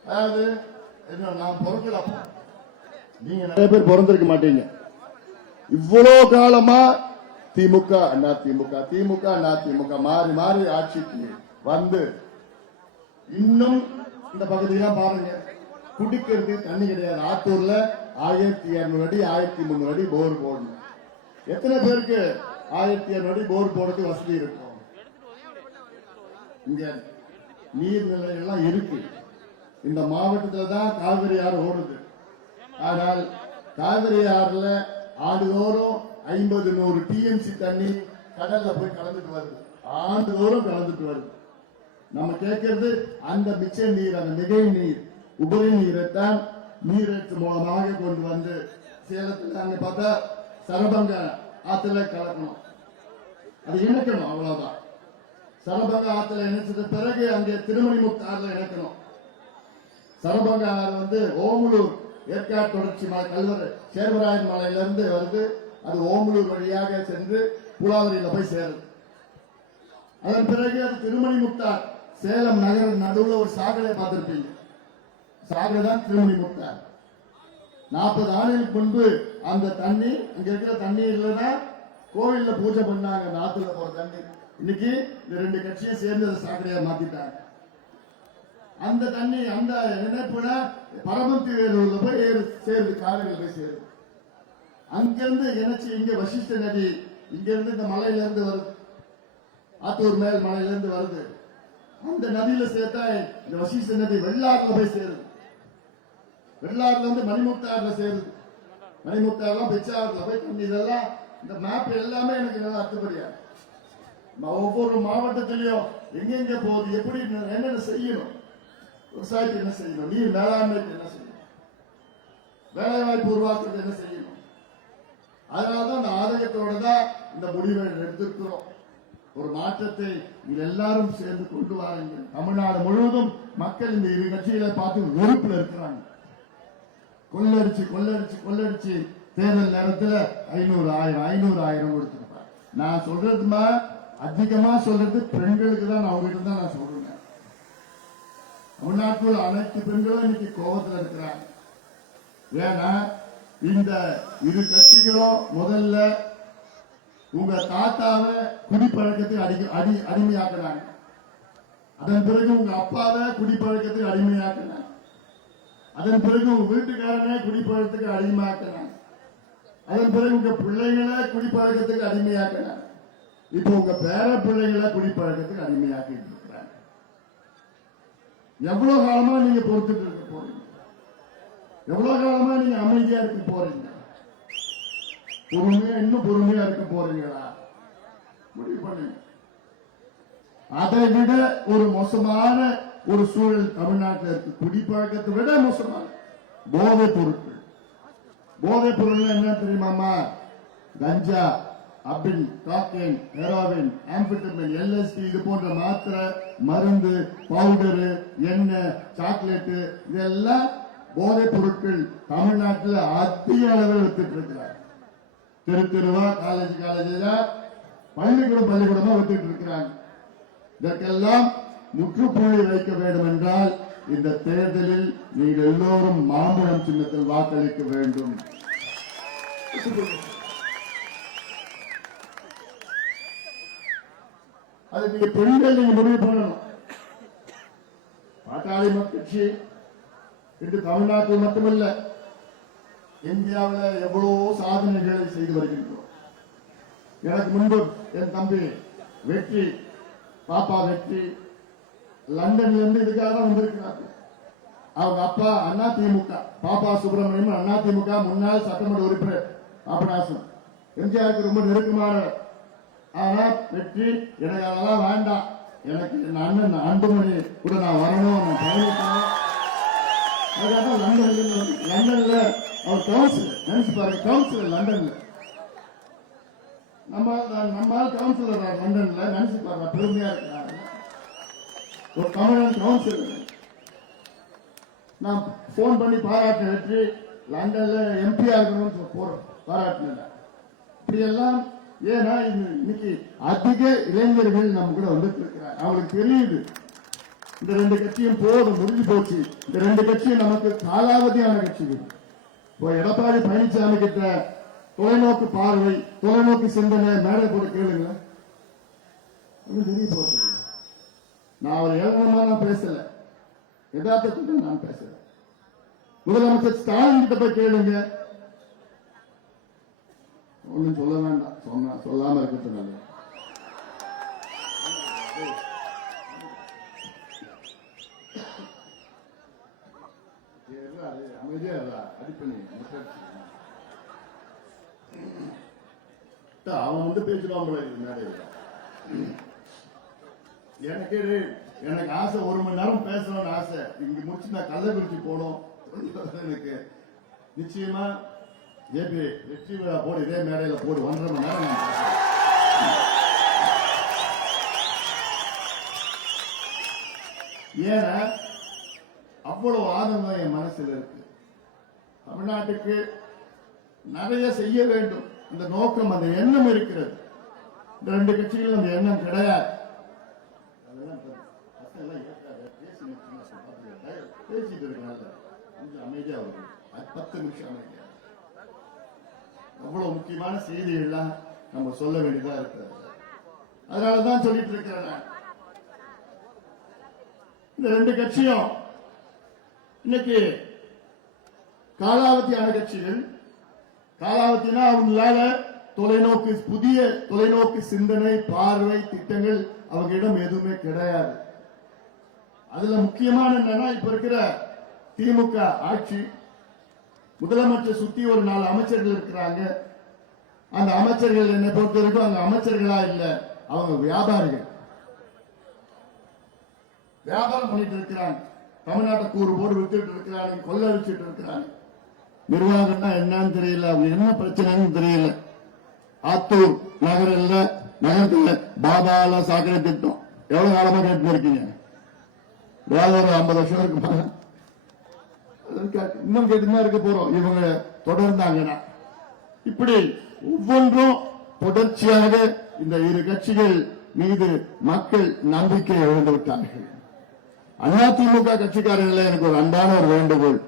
அதாவது நான் பிறக்கல, நீங்க நிறைய பேர் பிறந்திருக்க மாட்டீங்க. இவ்வளவு காலமா திமுக அண்ணா திமுக, திமுக அண்ணா திமுக மாறி மாறி ஆட்சிக்கு வந்து இன்னும் இந்த பகுதியெல்லாம் பாருங்க, குடிக்கிறது தண்ணி கிடையாது. ஆத்தூர்ல 1200 அடி 1300 அடி போர் போடணும். எத்தனை பேருக்கு 1200 அடி போர் போடுறதுக்கு வசதி இருக்கும்? இங்க நீர்நிலை எல்லாம் இருக்கு. இந்த மாவட்டத்தில் தான் காவிரி ஆறு ஓடுது. ஆனால் காவிரி ஆறுல ஆண்டுதோறும் 50-100 டிஎம்சி தண்ணி கடல்ல போய் கலந்துட்டு வருது. ஆண்டுதோறும் கலந்துட்டு வருது. நம்ம கேட்கறது அந்த மிச்ச நீர், அந்த மிகை நீர், உபரி நீரைத்தான் நீரேற்று மூலமாக கொண்டு வந்து சேலத்தில் அங்க பார்த்தா சரபங்க ஆத்துல கலக்கணும், அது இணைக்கணும். அவ்வளவுதான். சரபங்க ஆத்துல இணைச்சது பிறகு அங்கே திருமணிமுத்து ஆறுல இணைக்கணும். சரபங்க ஆறு ஓமலூர் ஏற்காடு தொடர்ச்சி மலை கல்வரு சேர்வராயன் மலையிலிருந்து வருது. அது ஓமலூர் வழியாக சென்று புலாவரியில போய் சேருது. அதன் பிறகு அது திருமணிமுத்தார் சேலம் நகர நடுவில் ஒரு சாக்கடை பார்த்திருப்பீங்க. சாக்கடை தான் திருமணிமுத்தார். 40 ஆண்டுகளுக்கு முன்பு அந்த தண்ணி அங்க இருக்கிற தண்ணீர்ல தான் கோவில்ல பூஜை பண்ணாங்க. அந்த ஆத்துல போற தண்ணி இன்னைக்கு இந்த 2 கட்சியும் சேர்ந்து அதை சாக்கடையா மாத்திட்டாங்க. அந்த தண்ணி அந்த இணைப்புல பரமத்தி வேலூர்ல போய் சேருது, காவிரியில் போய் சேருது. அங்கிருந்து இணைச்சு இங்க வசிஷ்ட நதி இங்க இருந்து இந்த மலையில இருந்து வருது, ஆத்தூர் மேல் மலையில இருந்து வருது. அந்த நதியில சேர்த்தா இந்த வசிஷ்ட நதி வெள்ளாறுல போய் சேருது. வெள்ளாறுல மணிமுத்தாறுல சேருது. மணிமுத்தாறுலாம் பெச்சாறுல போய் தண்ணி. இதெல்லாம் இந்த மேப் எல்லாமே எனக்கு நல்லா அத்துப்படியா. ஒவ்வொரு மாவட்டத்திலையும் எங்கெங்க போகுது, எப்படி என்னென்ன செய்யணும், விவசாயத்துக்கு என்ன செய்யணும், நீர் மேலாண்மைக்கு என்ன செய்யணும், வேலை வாய்ப்பு உருவாக்குறது என்ன செய்யணும். அதனாலதான் அந்த ஆதாயத்தோட தான் இந்த முடிவை எடுத்திருக்கிறோம். ஒரு மாற்றத்தை எல்லாரும் சேர்ந்து கொண்டு வாருங்க. தமிழ்நாடு முழுவதும் மக்கள் இந்த இரு கட்சிகளை பார்த்து வெறுப்புல இருக்கிறாங்க. கொள்ளடிச்சு கொள்ளடிச்சு கொள்ளடிச்சு தேர்தல் நேரத்தில் 500,000 கொடுத்திருப்பாங்க. நான் சொல்றதுமா அதிகமா சொல்றது பெண்களுக்கு தான். நான் உங்ககிட்ட தான் நான் சொல்றேன். தமிழ்நாட்டில் அனைத்து பெண்களும் இன்னைக்கு கோபத்தில் இருக்கிறாங்க. ஏன்னா இந்த இரு கட்சிகளும் முதல்ல உங்க தாத்தாவை குடிப்பழக்கத்துக்கு அடிமையாக்குனாங்க. அதன் பிறகு உங்க அப்பாவை குடிப்பழக்கத்துக்கு அடிமையாக்குனாங்க. அதன் பிறகு உங்க வீட்டுக்காரனை குடிப்பழக்கத்துக்கு அடிமையாக்கினாங்க. அதன் பிறகு உங்க பிள்ளைகளை குடிப்பழக்கத்துக்கு அடிமையாக்கினாங்க. இப்ப உங்க பேர பிள்ளைகளை குடிப்பழக்கத்துக்கு அடிமையாக்கிட்டு இருக்கிறாங்க. எவ்வளவு காலமா நீங்க பொறுத்துட்டு இருக்க போறீங்க? எவ்வளவு காலமா நீங்க அமைதியா இருக்க போறீங்க? பொறுமையா இன்னும் பொறுமையா இருக்க போறீங்களா? முடிவு பண்ணுங்க. அதை விட ஒரு மோசமான ஒரு சூழல் தமிழ்நாட்டில் இருக்கு. குடிப்பழக்கத்தை விட மோசமான போதைப் பொருட்கள். போதைப் பொருள் என்ன தெரியுமாமா? கஞ்சா, அபின், காக்கேன், ஹெராவின், ஆம்பெட்டமின், LSD இது போன்ற மாத்திரை, மருந்து, பவுடரு, எண்ணெய், சாக்லேட்டு இதெல்லாம் போதைப் பொருட்கள் தமிழ்நாட்டில் அதிக அளவில் வித்துட்டு இருக்கிறார். தெருவா காலேஜா பள்ளிக்கூடமா வித்துட்டு இருக்கிறாங்க. இதற்கெல்லாம் முற்றுப்புள்ளி வைக்க வேண்டும் என்றால் இந்த தேர்தலில் நீங்கள் எல்லோரும் மாம்பழம் சின்னத்தில் வாக்களிக்க வேண்டும். அது நீங்க பெண்கள் நீங்க முடிவு பண்ணணும். பாட்டாளி மக்கள் கட்சி இன்று தமிழ்நாட்டில் மட்டுமல்ல இந்தியாவில் எவ்வளவோ சாதனைகளை செய்து வருகின்றோம். எனக்கு முன்பு என் தம்பி வெற்றி, பாப்பா வெற்றி லண்டன்ல இருந்து இதுக்காக தான் வந்திருக்கிறார்கள். அவங்க அப்பா அதிமுக, பாப்பா சுப்பிரமணியம் அதிமுக முன்னாள் சட்டமன்ற உறுப்பினர் பாபநாசன், எம்ஜிஆருக்கு ரொம்ப நெருக்கமானவர். ஆனா வெற்றி எனக்கு அதெல்லாம் வேண்டாம், எனக்கு என் அண்ணன் அன்புமணி கூட நான் வரணும், நான் பயணிக்கணும். அதுக்காக லண்டன்ல அவர் கவுன்சிலர், நினைச்சு பாருங்க, கவுன்சிலர் லண்டன்ல, நம்மால் கவுன்சிலர் லண்டன்ல, நினைச்சு பாருங்க, பெருமையா இருக்கிறாங்க. ஒரு தமிழன் கவுன்சிலர் நான் போன் பண்ணி பாராட்ட வெற்றி லண்டன்ல எம்பியா இருக்கணும்னு பாராட்டினேன். இப்படி எல்லாம் ஏன்னா இன்னைக்கு அதிக இளைஞர்கள் நம்ம கூட வந்துட்டு இருக்கிறாங்க. அவங்களுக்கு தெரியுது இந்த ரெண்டு கட்சியும் போதும், முடிஞ்சு போச்சு. இந்த ரெண்டு கட்சியும் நமக்கு காலாவதியான கட்சிகள். இப்போ எடப்பாடி பழனிசாமி கிட்ட தொலைநோக்கு பார்வை, தொலைநோக்கு சிந்தனை மேடை போட்டு கேளுங்க, தெரிய போறது. நான் அவர் ஏழனமா நான் பேசல, யதார்த்தத்துக்கு நான் பேசல. முதலமைச்சர் ஸ்டாலின் கிட்ட போய் கேளுங்க, ஒன்னும் சொல்ல வேண்டாம், சொல்லாம இருக்கிறது நல்லது. அமைதியா அடிப்பணி அவன் வந்து பேசுவான் போல மேடையில். எனக்கு ஆசை, 1 மணி நேரம் பேசணும்னு ஆசை. இங்க முடிச்சு நான் கள்ளக்குறிச்சி போனோம். எனக்கு நிச்சயமா ஜேபி வெற்றி விழா போடு, இதே மேடையில போடு, 1.5 மணி நேரம் நான் ஏன்னா அவ்வளவு ஆதங்கம் என் மனசுல இருக்கு. தமிழ்நாட்டுக்கு நிறைய செய்ய வேண்டும், அந்த நோக்கம், அந்த எண்ணம் இருக்கிறது. இந்த ரெண்டு கட்சிகளும் அந்த எண்ணம் கிடையாது. பேசிட்டு இருக்காங்க, கொஞ்சம் அமைதியா வரும், 10 நிமிஷம் அமைதியா. அவ்வளவு முக்கியமான செய்திகள்லாம் நம்ம சொல்ல வேண்டியதா இருக்கிறது. அதனாலதான் சொல்லிட்டு இருக்கிறேன், இந்த ரெண்டு கட்சியும் இன்னைக்கு காலாவதியான கட்சிகள். காலாவதினா அவங்களால தொலைநோக்கு, புதிய தொலைநோக்கு சிந்தனை, பார்வை, திட்டங்கள் அவங்களிடம் எதுவுமே கிடையாது. அதுல முக்கியமான என்னன்னா, இப்ப இருக்கிற திமுக ஆட்சி, முதலமைச்சர் சுத்தி ஒரு 4 அமைச்சர்கள் இருக்கிறாங்க. அந்த அமைச்சர்கள் என்னை பொறுத்த வரைக்கும் அந்த அமைச்சர்களா இல்ல, அவங்க வியாபாரிகள், வியாபாரம் பண்ணிட்டு இருக்கிறாங்க. தமிழ்நாட்டை கூறு போடு வித்துட்டு இருக்கிறாங்க, கொள்ளடிச்சிட்டு இருக்கிறாங்க. நிர்வாகம்னா என்னன்னு தெரியல, அவங்க என்ன பிரச்சனைன்னு தெரியல. ஆத்தூர் நகரத்துல பாதாள சாக்கடை திட்டம் எவ்வளவு காலமா கேட்டு இருக்கீங்க? ஒரு 50 வருஷம் இருக்குமா? இன்னும் கேட்டுதான் இருக்க போறோம் இவங்க தொடர்ந்தாங்கன்னா. இப்படி ஒவ்வொன்றும் தொடர்ச்சியாக இந்த இரு கட்சிகள் மீது மக்கள் நம்பிக்கை இழந்து விட்டார்கள். அதிமுக கட்சிக்காரர்களே, எனக்கு ஒரு அன்பான ஒரு வேண்டுகோள்.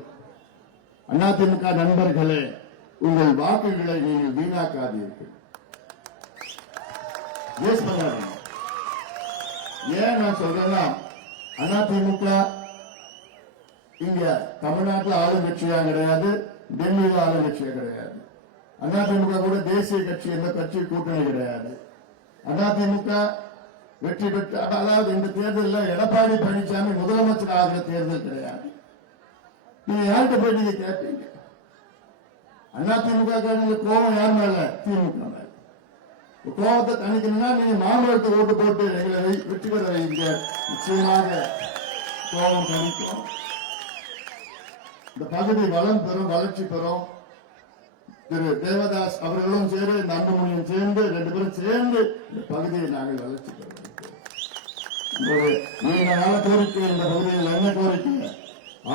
அதிமுக நண்பர்களே, உங்கள் வாக்குகளை நீங்கள் வீணாக்காதீர்கள். ஏன் நான் சொல்றேன்னா, அதிமுக இங்க தமிழ்நாட்டில் ஆளுங்கட்சியா கிடையாது, டெல்லியில் ஆளுங்கட்சியா கிடையாது. அதிமுக கூட தேசிய கட்சி, எந்த கட்சி கூட்டணி கிடையாது. அதிமுக வெற்றி பெற்ற, அதாவது இந்த தேர்தலில் எடப்பாடி பழனிசாமி முதலமைச்சர் ஆகிற தேர்தல் கிடையாது. நீங்க யார்கிட்ட போய் நீங்க கேட்பீங்க? அதிமுக கோபம் யார் மேல? திமுக மேல. கோபத்தை தணிக்கணும்னா நீங்க மாம்பழத்தை ஓட்டு போட்டு எங்களை வெற்றி பெற வைங்க, நிச்சயமாக கோபம் தணிக்கும். இந்த பகுதி வளம் பெறும், வளர்ச்சி பெறும். திரு தேவதாஸ் அவர்களும் சேர்ந்து இந்த அன்புமணியும் சேர்ந்து 2 பேரும் சேர்ந்து இந்த பகுதியை நாங்கள் வளர்ச்சி நீண்ட நாள கோரிக்கை. இந்த பகுதியில் என்ன கோரிக்கை?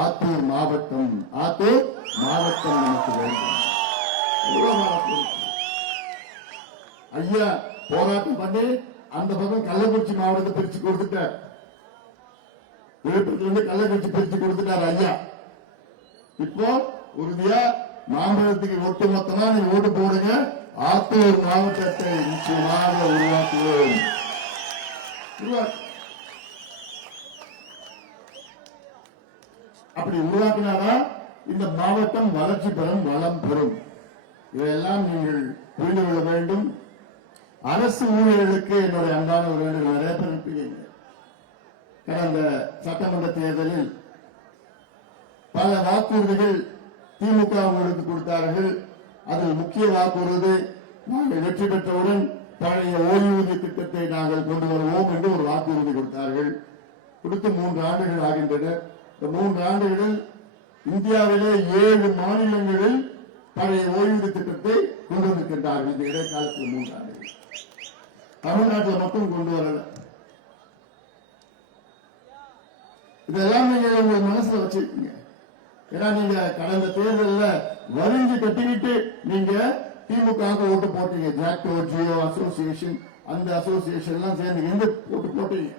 ஆத்தூர் மாவட்டம் நமக்கு வேண்டும். ஐயா போராட்டம் பண்ணி அந்த பக்கம் கள்ளக்குறிச்சி மாவட்டத்தை பிரிச்சு கொடுத்துட்டார். விழுப்புரத்திலிருந்து கள்ளக்குறிச்சி பிரிச்சு கொடுத்துட்டார் ஐயா. இப்போ உறுதியா மாம்பழத்துக்கு ஒட்டுமொத்தமா நீங்க ஓட்டு போடுங்க. ஆத்தூர் மாவட்டத்தை நிச்சயமாக உருவாக்குவோம். அப்படி உருவாக்கினாரா இந்த மாவட்டம் வளர்ச்சி பெறும், வளம் பெறும். இதையெல்லாம் நீங்கள் புரிந்து கொள்ள வேண்டும். அரசு ஊழியர்களுக்கு என்னுடைய அன்பான ஒரு வேண்டுகோள். நிறைய பேர் இருப்பீங்க. கடந்த சட்டமன்ற தேர்தலில் பல வாக்குறுதிகள் திமுக உங்களுக்கு கொடுத்தார்கள். அதில் முக்கிய வாக்குறுதி, நாங்கள் வெற்றி பெற்றவுடன் பழைய ஓய்வூதிய திட்டத்தை நாங்கள் கொண்டு வருவோம் என்று ஒரு வாக்குறுதி கொடுத்தார்கள். கொடுத்து 3 ஆண்டுகள் ஆகின்றன. இந்த 3 ஆண்டுகளில் இந்தியாவிலே 7 மாநிலங்களில் பழைய ஓய்வூதிய திட்டத்தை கொண்டு வந்திருக்கின்றார்கள். இந்த இடைக்காலத்தில் 3 ஆண்டுகள். தமிழ்நாட்டில் மட்டும் கொண்டு வரல. இதெல்லாம் நீங்க உங்க மனசுல வச்சிருக்கீங்க. ஏன்னா நீங்க கடந்த தேர்தலில் வரிஞ்சு கட்டிக்கிட்டு நீங்க திமுக ஓட்டு போட்டீங்க. ஜாக்டோ ஜியோ அசோசியேஷன், அந்த அசோசியேஷன் எல்லாம் சேர்ந்து ஓட்டு போட்டீங்க.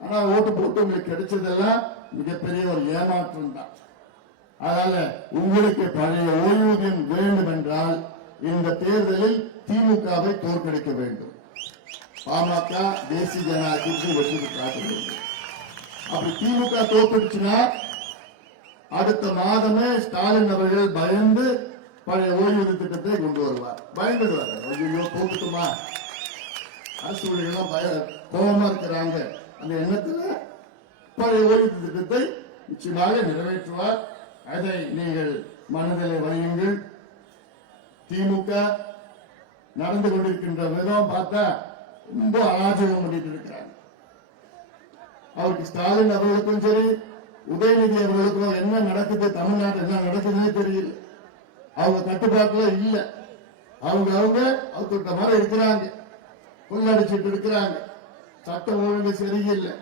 ஆனா ஓட்டு போட்டு உங்களுக்கு கிடைச்சதெல்லாம் மிகப்பெரிய ஒரு ஏமாற்றம் தான். அதனால உங்களுக்கு பழைய ஓய்வூதியம் வேண்டும் என்றால் இந்த தேர்தலில் திமுகவை தோற்கடிக்க வேண்டும். பாமக தேசிய ஜனநாயகத்திற்கு வெற்றி காட்ட வேண்டும். அப்படி திமுக தோற்கடிச்சுனா அடுத்த மாதமே ஸ்டாலின் அவர்கள் பயந்து பழைய ஓய்வூதிய திட்டத்தை கொண்டு வருவார். பயந்துடுவார். ஐயோ தோக்கட்டுமா, அரசு ஊழியர்கள் கோபமா இருக்கிறாங்க. அந்த எண்ணத்துல பழைய ஓய்வூதிய திட்டத்தை நிச்சயமாக நிறைவேற்றுவார். அதை நீங்கள் மனதில் வையுங்கள். திமுக நடந்து கொண்டிருக்கின்ற விதம் பார்த்தா ரொம்ப அராஜகம் பண்ணிட்டு இருக்கிறாங்க. அவருக்கு ஸ்டாலின் அவர்களுக்கும் சரி, உதயநிதி அவர்களுக்கும் என்ன நடக்குது, தமிழ்நாட்டில் என்ன நடக்குதுன்னே தெரியல. அவங்க கட்டுப்பாட்டுல இல்ல. அவங்க மாதிரி இருக்கிறாங்க, கொள்ளடிச்சிட்டு இருக்கிறாங்க. சட்டம் ஒழுங்கு சரியில்லை.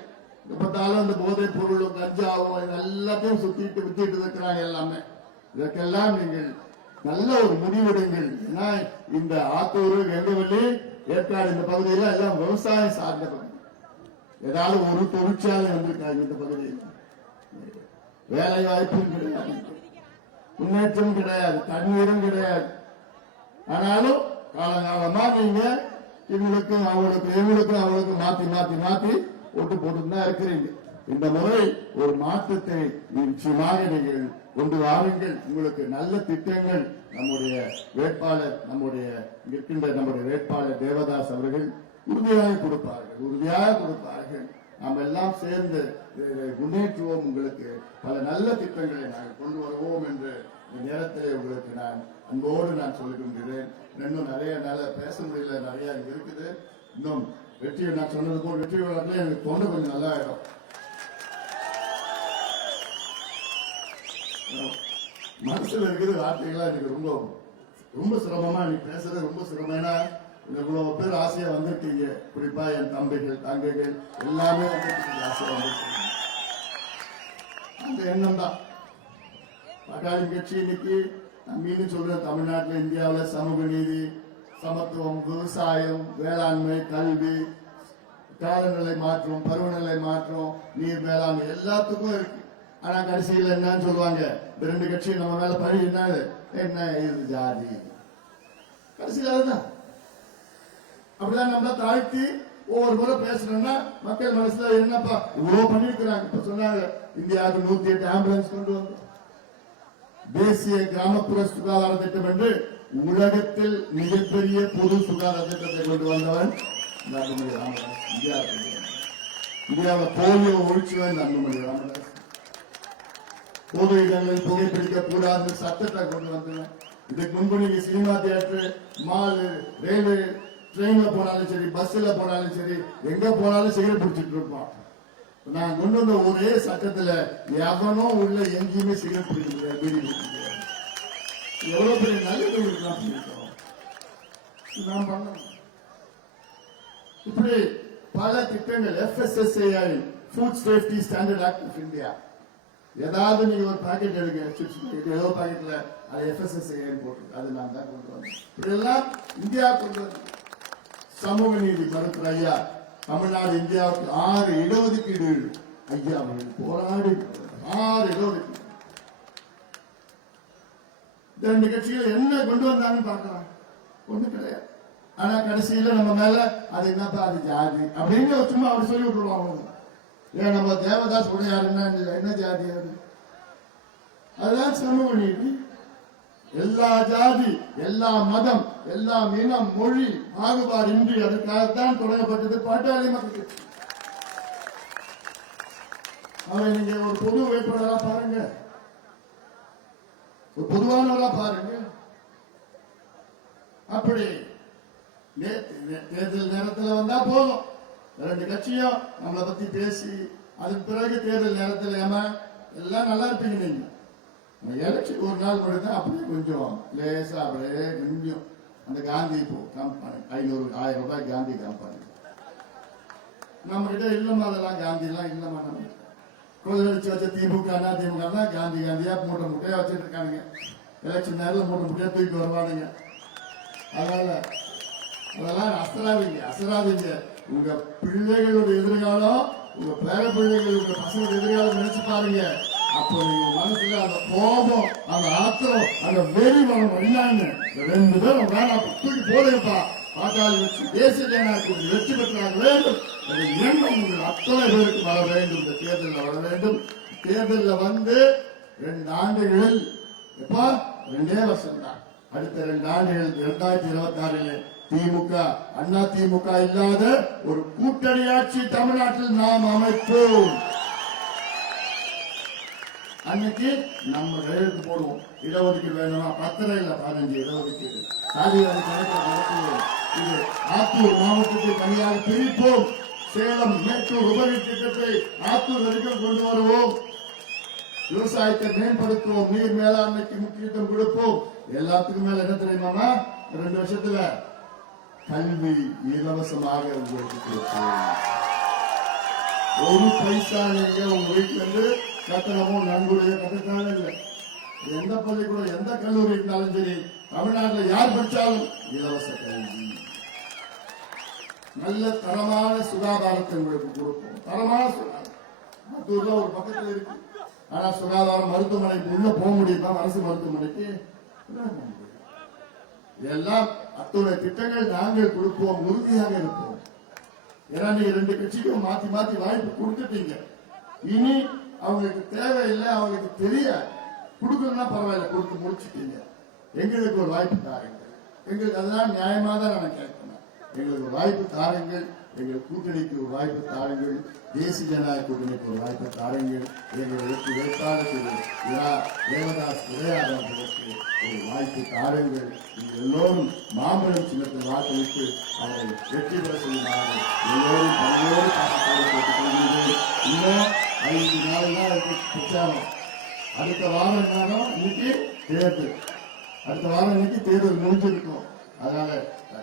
பார்த்தாலும் அந்த போதைப் பொருளும் கஞ்சாவும் எல்லாத்தையும் சுத்திட்டு வித்திட்டு இருக்கிறாங்க எல்லாமே. இதற்கெல்லாம் நீங்கள் நல்ல ஒரு முடிவெடுங்கள். ஏன்னா இந்த ஆத்தூர், வெங்கவல்லி, ஏற்காடு இந்த பகுதியில எல்லாம் விவசாயம் சார்ந்த பகுதி. ஏதாவது ஒரு தொழிற்சாலை வந்திருக்காங்க இந்த பகுதியில். வேலை வாய்ப்பும் கிடையாது, முன்னேற்றம் கிடையாது, தண்ணீரும் கிடையாது. ஆனாலும் காலகாலமா நீங்க இவங்களுக்கும் அவங்களுக்கும் மாத்தி ஓட்டு போட்டு தான் இருக்கிறீங்க. இந்த முறை ஒரு மாற்றத்தை நிச்சயமாக நீங்கள் கொண்டு வாருங்கள். உங்களுக்கு நல்ல திட்டங்கள் நம்முடைய வேட்பாளர் நம்முடைய வேட்பாளர் தேவதாஸ் அவர்கள் உறுதியாக கொடுப்பார்கள். நாம் எல்லாம் சேர்ந்து முன்னேற்றுவோம். உங்களுக்கு பல நல்ல திட்டங்களை நாங்கள் கொண்டு வருவோம் என்று இந்த நேரத்தில் உங்களுக்கு நான் அன்போடு சொல்லுகின்றேன். இன்னும் நிறைய பேச முடியல, நிறைய இங்க இருக்குது. இன்னும் வெற்றியை நான் சொன்னது போல் வெற்றி விழாட்டில் எனக்கு தொண்டை கொஞ்சம் நல்லா ஆயிடும். மனசுல இருக்குது வார்த்தைகள்லாம் எனக்கு ரொம்ப ரொம்ப சிரமமா நீ பேசுறது ரொம்ப சிரமம்னா, இவ்வளவு பேர் ஆசையா வந்திருக்கீங்க. குறிப்பா என் தம்பிகள் தங்கைகள் எல்லாமே வந்திருக்கீங்க, ஆசையா வந்திருக்கீங்க. அந்த எண்ணம் தான் பாட்டாளி கட்சி இன்னைக்கு நான் மீண்டும் சொல்றேன். தமிழ்நாட்டில், இந்தியாவில் சமூக நீதி, சமத்துவம், விவசாயம், வேளாண்மை, கல்வி, காலநிலை மாற்றம், பருவநிலை மாற்றம், நீர் மேலாண்மை எல்லாத்துக்கும் இருக்கு. ஆனா கடைசியில் என்னன்னு சொல்லுவாங்க, இந்த 2 கட்சி நம்ம மேல பழி என்ன இது ஜாதி. கடைசியில் அதுதான். அப்படிதான் நம்ம தாழ்த்தி ஒவ்வொரு முறை பேசுறோம்னா மக்கள் மனசுல என்னப்பா இவ்வளவு பண்ணிருக்கிறாங்க. இப்ப சொன்னாங்க இந்தியாவுக்கு 108 ஆம்புலன்ஸ் கொண்டு வந்தோம். தேசிய கிராமப்புற சுகாதார திட்டம் என்று உலகத்தில் மிகப்பெரிய பொது சுகாதார திட்டத்தை கொண்டு வந்தவன் அன்புமணி ராமதாஸ். இந்தியாவில் போலியோ ஒழிச்சுவன் அன்புமணி ராமதாஸ். பொது இடங்களில் புகைப்பிடிக்க கூடாது சட்டத்தை கொண்டு வந்தவன். இதுக்கு முன்பு நீங்க சினிமா தியேட்டர், மால், ரயில்வே, ட்ரெயின்ல போனாலும் சரி, பஸ்ல போனாலும் சரி, எங்க போனாலும் சிகரெட் பிடிச்சிட்டு இருப்போம். நான் கொண்டு வந்த ஒரே சட்டத்துல எவனோ உள்ள எங்கேயுமே சிகரெட் பிடிக்க முடியாது, பீடி பிடிக்க முடியாது. எவ்வளவு பெரிய நல்லது உங்களுக்கு நாம் பண்ணியிருக்கிறோம். இது நாம் பண்ணணும். இப்படி பல திட்டங்கள் FSSAI food safety standard act of India. ஏதாவது நீங்க ஒரு பாக்கெட் எடுங்க, ஏதோ பாக்கெட்ல அது FSSAI போட்டு அது நான் தான் கொண்டு வந்தேன். இப்படியெல்லாம் இந்தியா கொண்டு வந்து சமூக நீதி மருத்துவர் ஐயா தமிழ்நாடு இந்தியாவுக்கு 6 இடஒதுக்கீடு ஐயா அவர்கள் போராடி 6 இடஒதுக்கீடு. இந்த 2 கட்சிகள் என்ன கொண்டு வந்தாங்கன்னு பார்க்கலாம், ஒண்ணு கிடையாது. ஆனா கடைசியில நம்ம மேல அது என்னப்பா அது ஜாதி அப்படின்னு சும்மா அவர் சொல்லி விட்டுருவாங்க. ஏன் நம்ம தேவதாஸ் உடையாருன்னா என்ன ஜாதி அது? அதுதான் சமூக நீதி. எல்லா ஜாதி, எல்லா மதம், எல்லா இனம், மொழி பாகுபாடு இன்றி அதுக்காகத்தான் தொடங்கப்பட்டது பாட்டாளி மக்கள் கட்சி. அவரை நீங்க ஒரு பொது வேட்பாளரா பாருங்க, ஒரு பொதுவானவரா பாருங்க. அப்படி தேர்தல் நேரத்தில் வந்தா போதும் 2 கட்சியும் நம்மளை பத்தி பேசி அதுக்கு பிறகு தேர்தல் நேரத்தில் ஏமா எல்லாம் நல்லா இருப்பீங்க நீங்க. எலெக்ஷன் ஒரு நாள் மட்டும்தான் அப்படியே கொஞ்சம் லேசா அப்படியே கொஞ்சம் அந்த காந்தி இப்போ கம்பெனி 500-1000 ரூபாய் காந்தி கம்பெனி நம்ம கிட்ட இல்லமா, அதெல்லாம் காந்தி எல்லாம் இல்லமா. நம்ம கொள்ளடிச்சு வச்ச திமுக அதிமுக காந்தி காந்தியா மூட்டை மூட்டையா வச்சுட்டு இருக்கானுங்க. எலெக்ஷன் நேரில் மூட்டை மூட்டையா தூக்கி வருவானுங்க. அதனால அதெல்லாம் அசராதீங்க. உங்க பிள்ளைகளோட எதிர்காலம், உங்க பேர பிள்ளைகள், உங்க பசங்களோட எதிர்காலம் நினைச்சு பாருங்க. அப்போ நீங்க மனசுல அந்த கோபம், அந்த ஆத்திரம், அந்த வெறி மனம் வந்தாங்க 2 பேரும் வேணாம் தூக்கி போடுங்கப்பா. பாட்டாளி வச்சு தேசிய ஜனநாயகத்துக்கு வெற்றி பெற்றாக வேண்டும். அது எண்ணம் உங்கள் அத்தனை பேருக்கு வர வேண்டும். இந்த தேர்தலில் வர வேண்டும். தேர்தலில் வந்து 2 ஆண்டுகளில் எப்பா 2 வருஷம் தான். அடுத்த 2 ஆண்டுகள் 2026 திமுக அண்ணா திமுக இல்லாத ஒரு கூட்டணி ஆட்சி தமிழ்நாட்டில் நாம் அமைப்போம். அன்னைக்கு நம்ம கையெழுத்து போடுவோம். இடஒதுக்கீடு வேணுமா? 10 இல்ல 15 இடஒதுக்கீடு. சாதிவாரி கணக்கு இது ஆத்தூர் மாவட்டத்தை தனியாக பிரிப்போம். சேலம் மேட்டூர் உபரி திட்டத்தை ஆத்தூர் வரைக்கும் கொண்டு வருவோம். விவசாயத்தை மேம்படுத்துவோம். நீர் மேலாண்மைக்கு முக்கியத்துவம் கொடுப்போம். எல்லாத்துக்கும் மேல என்ன தெரியுமா? 2 வருஷத்துல கல்வி இலவசமாக உங்களுக்கு கொடுப்போம். ஒரு பைசா நீங்க உங்க வீட்டுல இருந்து கட்டணமோ நன்கொடையோ கட்டத்தான இல்லை. எந்த பள்ளிக்கூடம் எந்த கல்லூரி இருந்தாலும் சரி, தமிழ்நாட்டில் யார் படிச்சாலும் இலவச கல்வி. நல்ல தரமான சுகாதாரத்தை உங்களுக்கு கொடுப்போம். தரமான சுகாதாரம் மருத்துவர்ல ஒரு பக்கத்தில் இருக்கு. ஆனா சுகாதாரம் மருத்துவமனைக்கு உள்ள போக முடியுமா? அரசு மருத்துவமனைக்கு எல்லாம் அத்துணை திட்டங்கள் நாங்கள் கொடுப்போம். உறுதியாக இருப்போம். ஏன்னா நீங்க 2 கட்சிக்கும் மாத்தி மாத்தி வாய்ப்பு கொடுத்துட்டீங்க. இனி அவங்களுக்கு தேவையில்லை, அவங்களுக்கு தெரியாது. கொடுக்கணும்னா பரவாயில்ல, கொடுத்து முடிச்சுட்டீங்க. எங்களுக்கு ஒரு வாய்ப்பு தாருங்கள். எங்களுக்கு அதெல்லாம் நியாயமா தான் நான் கேட்கிறேன். எங்களுக்கு ஒரு வாய்ப்பு தாருங்கள். எங்கள் கூட்டணிக்கு ஒரு வாய்ப்பு தாருங்கள். தேசிய ஜனநாயக கூட்டணிக்கு ஒரு வாய்ப்பு தாருங்கள். எங்கள் வெற்றி வேட்பாளர் தேவதாஸ் உடையாதவர்களுக்கு ஒரு வாய்ப்பு தாருங்கள். நீங்கள் எல்லோரும் மாம்பழம் சின்னத்தில் வாக்களித்து அவரை வெற்றி பெற செய்யுமாறு எல்லோரும் பல்வேறு கேட்டுக்கொள்கிறேன். இன்னும் 5 நாள் தான் இருக்கு பிரச்சாரம். அடுத்த வாரம் என்னன்னா இன்னைக்கு தேர்தல். அடுத்த வாரம் இன்னைக்கு தேர்தல் முடிஞ்சிருக்கும். அதனால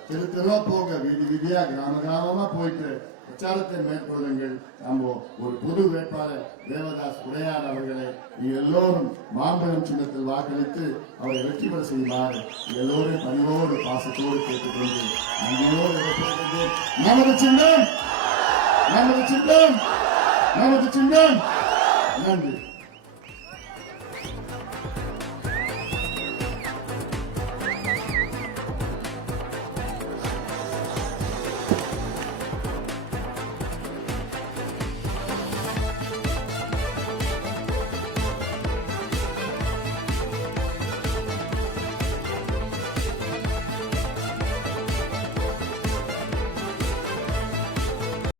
தெருவா போங்க, வீதி வீதியா கிராமமா போயிட்டு பிரச்சாரத்தை மேற்கொள்ளுங்கள். நம்ம ஒரு பொது வேட்பாளர் தேவதாஸ் உடையார் அவர்களை எல்லோரும் மாம்பழம் சின்னத்தில் வாக்களித்து அவரை வெற்றி பெற செய்வார். எல்லோரும் பணிவோடு பாசத்தோடு கேட்டுக்கொண்டு நன்றியோடு நமது சின்னம், நமது சின்னம், நமது சின்னம். நன்றி.